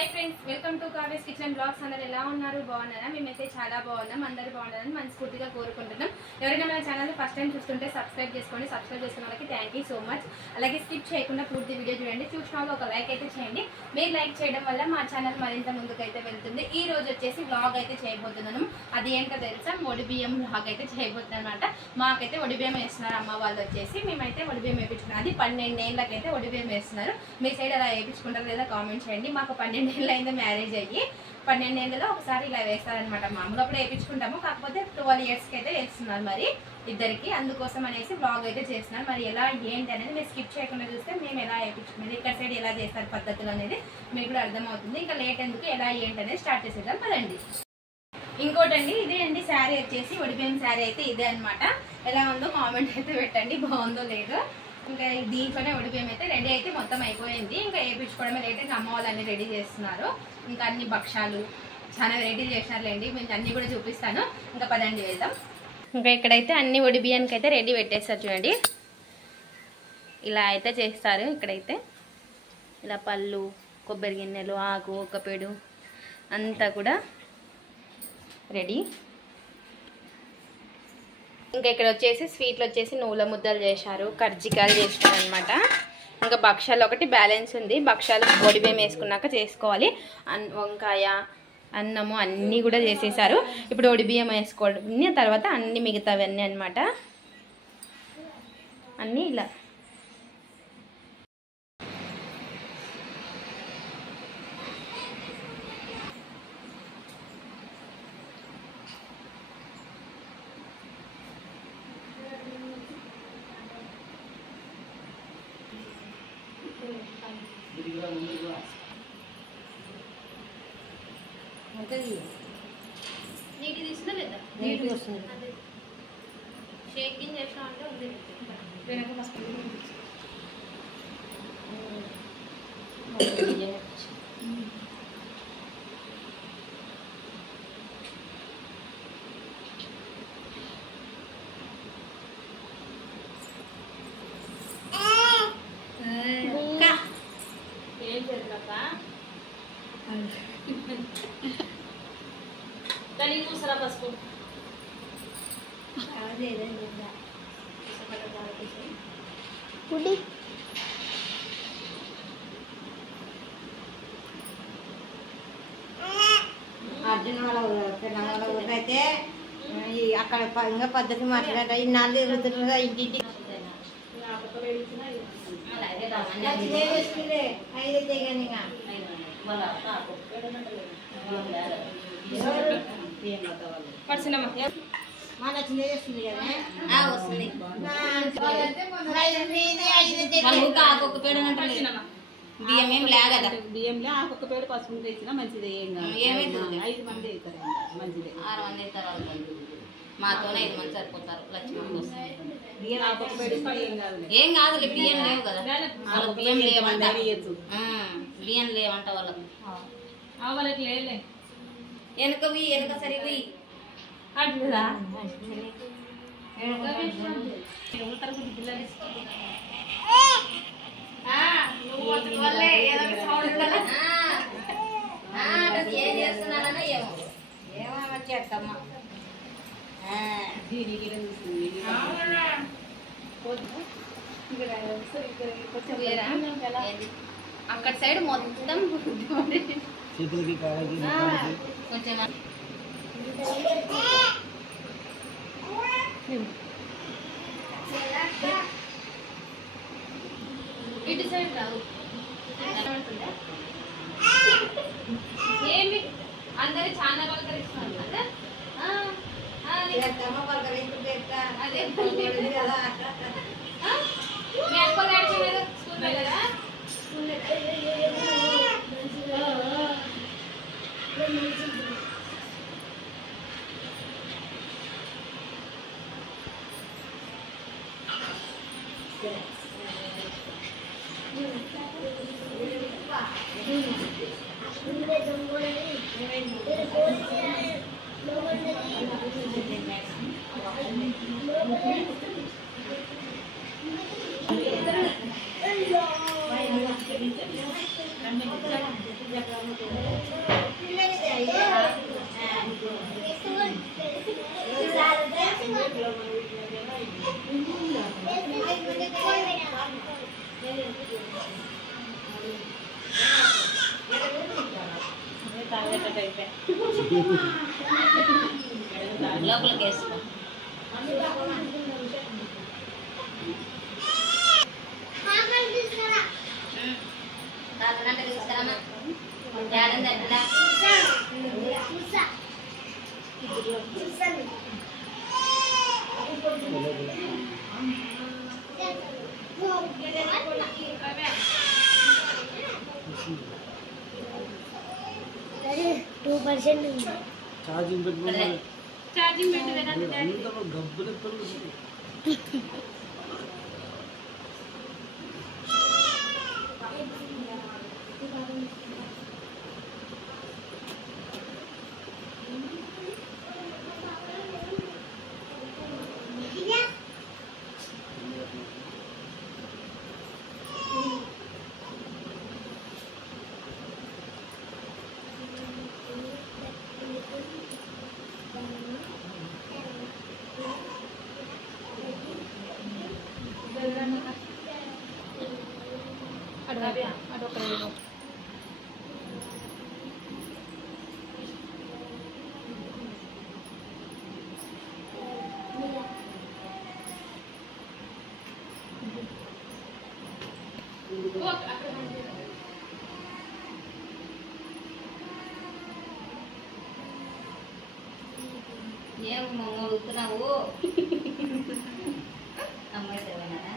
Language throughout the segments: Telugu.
High friends welcome to Kavya's kitchen blogs अंदर ఎలా ఉన్నారు బాగున్నారా మేమైతే చాలా బాగున్నాం అందరూ బాగున్నారని మనస్ఫూర్తిగా కోరుకుంటున్నాం ఎవరైనా మన ఛానల్ ని ఫస్ట్ టైం చూస్తుంటే సబ్స్క్రైబ్ చేసుకోండి సబ్స్క్రైబ్ చేసుకున్న వాళ్ళకి థాంక్యూ సో మచ్ అలాగే స్కిప్ చేయకుండా పూర్తి వీడియో చూడండి చూసిన వాళ్ళు ఒక లైక్ అయితే చేయండి మీరు లైక్ చేయడం వల్ల మా ఛానల్ మరింత ముందుకైతే వెళ్తుంది ఈ రోజు వచ్చేసి వ్లాగ్ అయితే చేయబోతున్నాను అది ఏంటో తెలుసా ఒడిబియ్యం వ్లాగ్ అయితే చేయబోతున్నానమాట మాకైతే ఒడిబియ్యం వేస్తున్నారు అమ్మ వాళ్ళు వచ్చేసి మేమైతే ఒడిబియ్యం వేయించుకున్నాం అది 12 ఏళ్ళకైతే ఒడిబియ్యం వేస్తున్నారు మీ సైడ్ అలా వేయించుకుంటారు లేదా కామెంట్ చేయండి మాకు 12 ఏళ్ళు అయింది మ్యారేజ్ అయ్యి 12 ఏళ్ళలో ఒకసారి ఇలా వేస్తారనమాట మామూలుగా అప్పుడు వేయించుకుంటాము కాకపోతే 12 ఇయర్స్కి అయితే వేస్తున్నారు మరి ఇద్దరికి అందుకోసం అనేసి వ్లాగ్ అయితే చేస్తున్నారు మరి ఎలా ఏంటి అనేది మీరు స్కిప్ చేయకుండా చూస్తే మేము ఎలా వేయించుకునేది ఇక్కడ సైడ్ ఎలా చేస్తారు పద్ధతులు అనేది మీకు కూడా అర్థమవుతుంది ఇంకా లేట్ ఎందుకు ఎలా ఏంటి అనేది స్టార్ట్ చేసేద్దాం పదండి ఇంకోటండి ఇదే అండి శారీ వచ్చేసి ఒడిబియ్యం శారీ అయితే ఇదే అనమాట ఎలా ఉందో కామెంట్ అయితే పెట్టండి బాగుందో లేదో ఇంకా దీంట్లోనే ఒడిబియ్యం అయితే రెడీ అయితే మొత్తం అయిపోయింది ఇంకా వేయించుకోవడమే లేట్ ఇంకా అమ్మ వాళ్ళు అన్ని రెడీ చేస్తున్నారు ఇంకా అన్ని భక్షాలు చాలా వెరైటీ చేసినారులేండి మీకు అన్ని కూడా చూపిస్తాను ఇంకా పదండి వెళ్దాం ఇంకా ఇక్కడైతే అన్ని ఒడిబియ్యానికి అయితే రెడీ పెట్టేస్తారు చూడండి ఇలా అయితే చేస్తారు ఇక్కడైతే ఇలా పళ్ళు కొబ్బరి గిన్నెలు ఆకు ఒక్కపేడు అంతా కూడా రెడీ ఇంకా ఇక్కడ వచ్చేసి స్వీట్లు వచ్చేసి నువ్వుల ముద్దలు చేశారు కర్జికాయలు చేస్తారు అనమాట ఇంకా భక్షాలు ఒకటి బ్యాలెన్స్ ఉంది భక్షాలు ఒడిబియ్యం వేసుకున్నాక చేసుకోవాలి వంకాయ అన్నము అన్నీ కూడా చేసేసారు ఇప్పుడు ఒడిబియ్యం వేసుకోవడం తర్వాత అన్ని మిగతావన్నీ అనమాట అన్నీ ఇలా నీటి తీసినా లేదా నీటి వస్తుంది షేకింగ్ చేసినా అంటే ఉంది వెనక ఫస్ట్ ఏం చేద్దాక కానీ చూసారా పసుపు పుడి అర్జున్ వాళ్ళ ఊరికైతే అక్కడ ఇంకా పద్ధతి మాట్లాడట ఇన్నాళ్ళు ఎదురుతుండగా ఇంటింటి అయితే కానీ మన చిన్న చేస్తుంది కదా వస్తుంది బియ్యం ఏం లే కదా బియ్యంలో ఆకొక్క పేరు పసుపు తెచ్చినా మంచిది ఏం కాదు 5 మంది అవుతారు మంచిది 6 మంది అవుతారు మాతోనే 5 మంది సరిపోతారు లక్ష్మణ్ బియ్యం ఆకొక్క పేరు ఏం కాదులే బియ్యం లేవు కదా వాళ్ళకి బియ్యం లేవంట బియ్యం లేవంట వాళ్ళకి వాళ్ళకి లేలే వెనక సరిపోయి అట్లా ఏం చేస్తున్నారన్నా ఏమో ఏమో చేస్తామ్మా అక్కడ సైడ్ మొత్తం కొంచెం ఇటు సైడ్ రావు ఏమి అందరూ చాలా పలకరిస్తున్నారు కదా అదే మీ అక్క నడిచలేదు స్కూల్ వెళ్ళదా లోపలికి వేసుకో తీసుకురామా ఛార్జింగ్ పెట్టుకుని ఛార్జింగ్ పెట్టలేదా గబ్బులు ఏమో ఉడుతున్నావు అమ్మాయి తెవనారా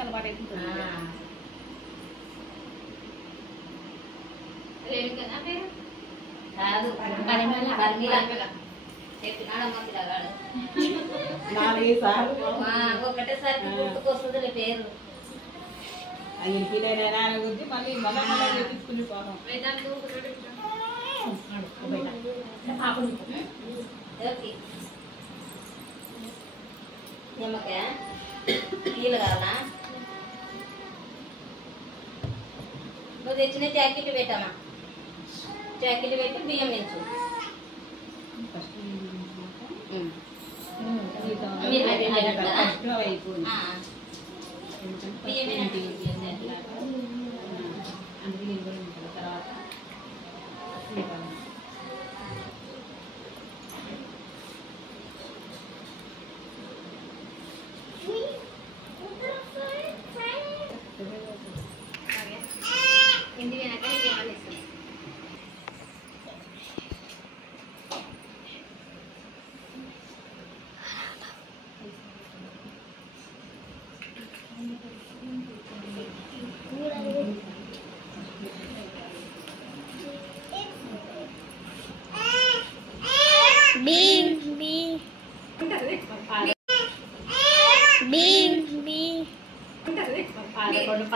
అలవాటు అవుతుంది కాదు చెప్పినాడమ్మా పిల్లగాడు ఒకటేసారి గుర్తుకొస్తుంది పేరు అది పిల్లైనా గురించి మళ్ళీ మళ్ళీ చేపించుకుని పోతాం నిమ్మకాయ నీళ్ళు కావాలా నువ్వు తెచ్చిన జాకెట్ పెట్టమ్మా జాకెట్ పెట్టి బియ్యం తెచ్చు ఇంటికి వెనక ఇంకేమని ఇస్తాం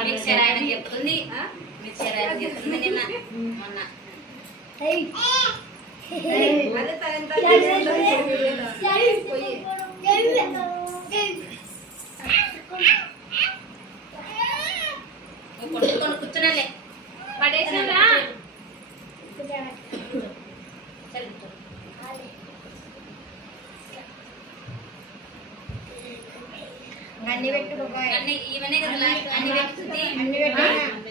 మిక్సర్ ఆయన చెప్తుంది మిక్సర్ ఆయన చెప్తుంది నిన్న మొన్న కొట్టుకొని కూర్చున్నాలే పడేసిరా అన్ని పెట్టు అన్ని ఇవన్నీ కదా లాస్ట్ అన్ని పెట్టుతుంది అన్ని పెట్టు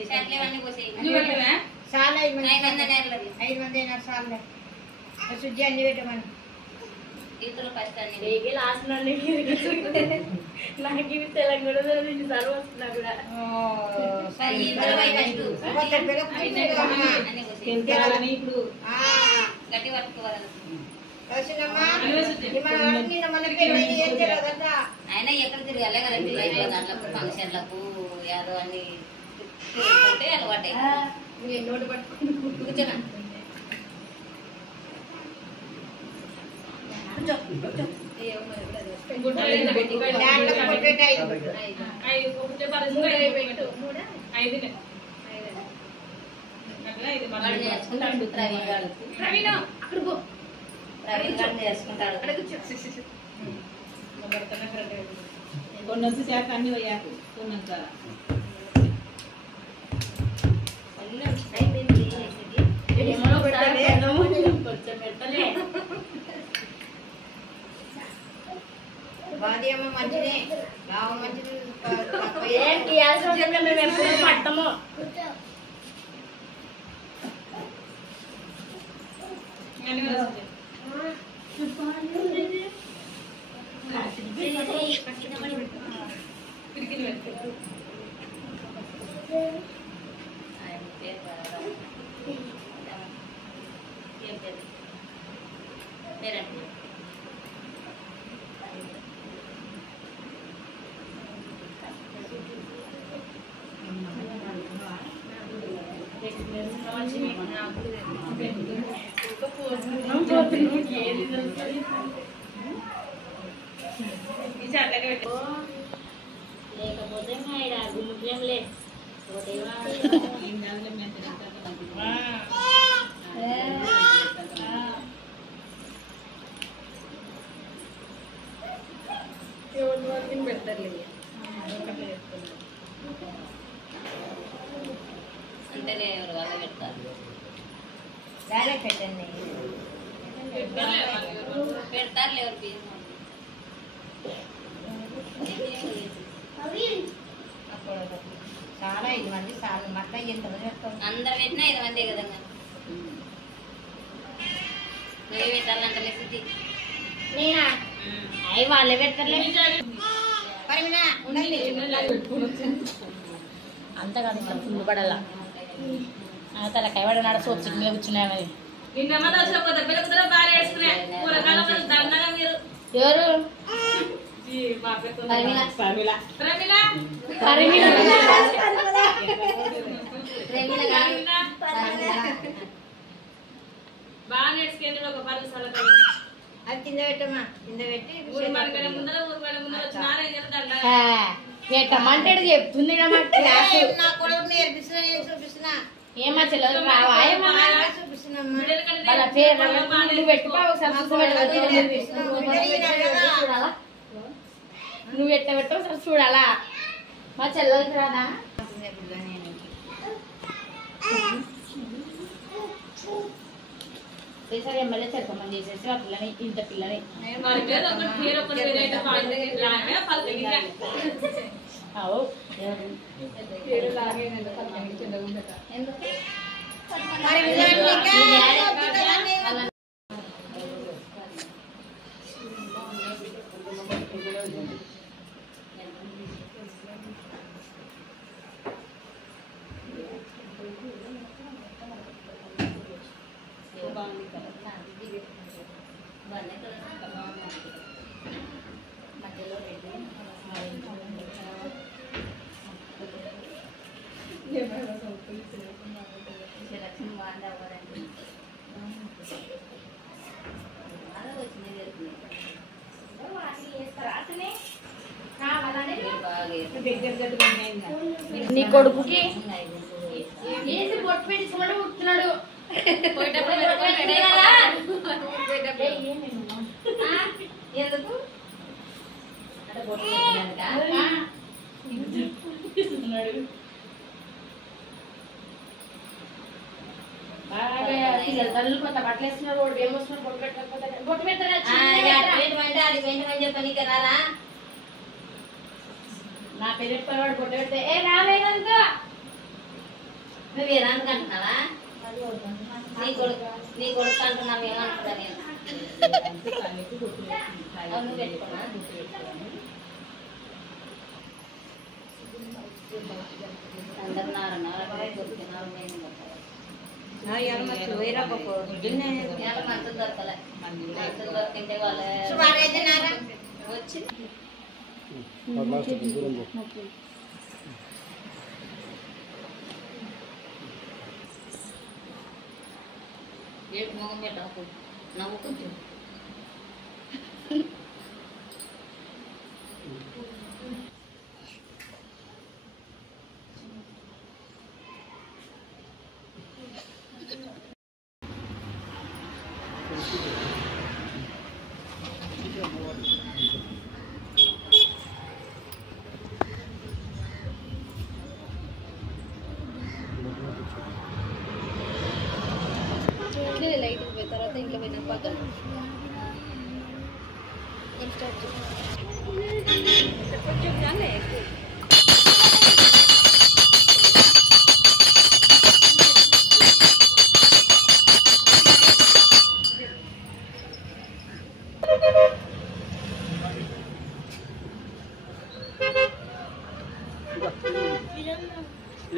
షర్ట్లు ఇవన్నీ పోసేయి చాలా 500 మంది అయినారు చాలా శుద్ధి అన్ని పెట్టమని ఇతరులు ఫస్ట్ అన్ని లాస్ట్ నాకు ఇవి తెలంగాణ వస్తున్నా కూడా సరే ఇతరులు ఫస్ట్ తింటారని ఇప్పుడు గట్టి పట్టుకోవాలి ఆయన ఎక్కడ తిరగాలే కదా పిల్లలు దాంట్లకు ఫంక్షన్లకు యాదో అన్ని తిరుగుతుంటే అలవాటు నోటు పట్టుకుని కూర్చోనా ప్రవీణ అక్కడ పో ప్రవీణ్ గారు చేసుకుంటాడు. కొన్ని వచ్చి చేత అన్ని పోయాకు కొన్నంత కొంచెం పెట్టలే బాది అమ్మ మంచిదే, లావ మంచిది. మేము ఎప్పుడు పట్టము లేకపోతే గుమ్ముట్లేంలే అంటేనే ఎవరు వాళ్ళ పెడతారు. డైరెక్ట్ పెట్టండి, పెడతారు ఎవరు చాలా 5 మంది చాలా మొత్తం ఎంతమంది పెడతాం? అందరు పెట్టినా 5 మందే కదా. నువ్వే పెట్టాలంటే సిద్ధి నేనా? అవి వాళ్ళే పెడతారులే. అంత కాదు ఫుల్ పడాల తలకాయ పడనాడు సోప్ చిక్ మీద కూర్చున్నాయి మరి ఎవరు బాగా నేర్చుకెళ్ళి ఒక 10 సార్లు అది కింద పెట్టమ్మా, కింద పెట్టి పెట్టమంటే చెప్తుంది నా కొడుకు నేర్పిస్తున్నా, నేను చూపిస్తున్నా. ఏమా చెల్లెలు రావా చూపిస్తున్నామ్మా. వాళ్ళ పేరు నువ్వు పెట్టుకో ఒకసారి నువ్వు ఎట్ట పెట్టు ఒకసారి చూడాలా మా చెల్లెలకి రాదా సరే ఎమ్మెల్యే చేస్తామని చేసేసి ఆ పిల్లని ఇంత పిల్లని నీ కొడుకుకి బొట్టు పెట్టించుకుంటే ఉడుతున్నాడు ఎందుకు పిల్లలు కొత్త బట్టలు వేస్తున్నారు రోడ్డు ఏమొస్తున్నారు బొట్టు పెట్టకపోతే బొట్టు పెట్టరా నా పేరు వాడు బొట్టు పెడితే ఏ రావేదంతా నువ్వు ఏదానికి అంటున్నావా? నీ కొడుకు అంటున్నావు ఏమంటున్నా నేను నువ్వు పెట్టుకున్నా అందరు నారన్నారు దొరికినారు మంచులు దొరకలే మంచులు దొరికింటే వాళ్ళు వచ్చి ఏడు మొగం పెట్టకు నవ్వుకుంటు దీంట్లో పోయిన పక్కన కొంచెం జాలే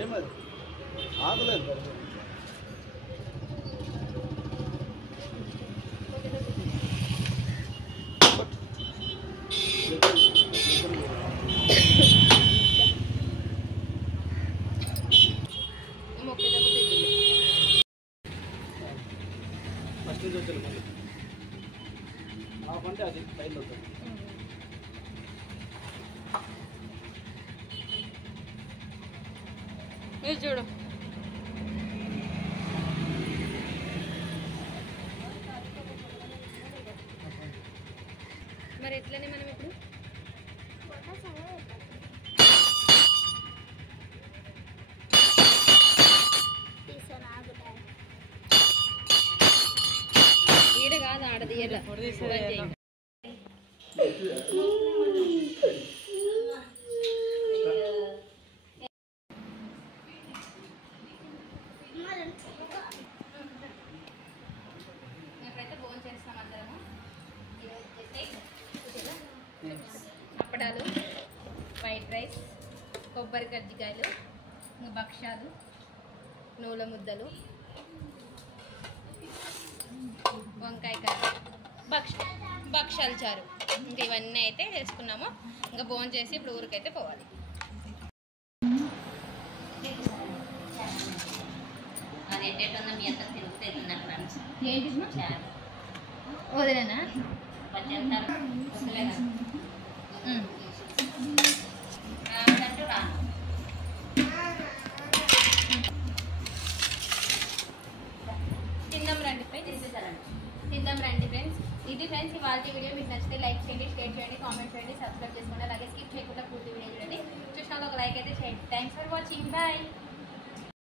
ఏమది ఆగలేదు ఫస్ట్ నుంచి వచ్చాను మళ్ళీ అంటే అది టైంలో వస్తుంది ఇది చూడు మరి ఎట్లనే మనం ఇప్పుడు ఈడ కాదు ఆడది ఎట్లా అప్పడాలు, వైట్ రైస్, కొబ్బరి కజ్జికాయలు, భక్ష్యాలు, నూల ముద్దలు, వంకాయ కర్రీ, భక్ష్యాలు చారు, ఇంకా ఇవన్నీ అయితే వేసుకున్నాము. ఇంకా భోజనం చేసి ఇప్పుడు ఊరికైతే పోవాలి. వదిలేనా తిందాం రండి ఫ్రెండ్స్. ఇది ఫ్రెండ్స్ ఇవాళ వీడియో. మీకు నచ్చితే లైక్ చేయండి, షేర్ చేయండి, కామెంట్ చేయండి, సబ్స్క్రైబ్ చేసుకోండి. అలాగే స్కిప్ చేయకుండా పూర్తి వీడియో చూడండి. చూసినాక ఒక లైక్ అయితే చేయండి. Thanks for watching. బాయ్.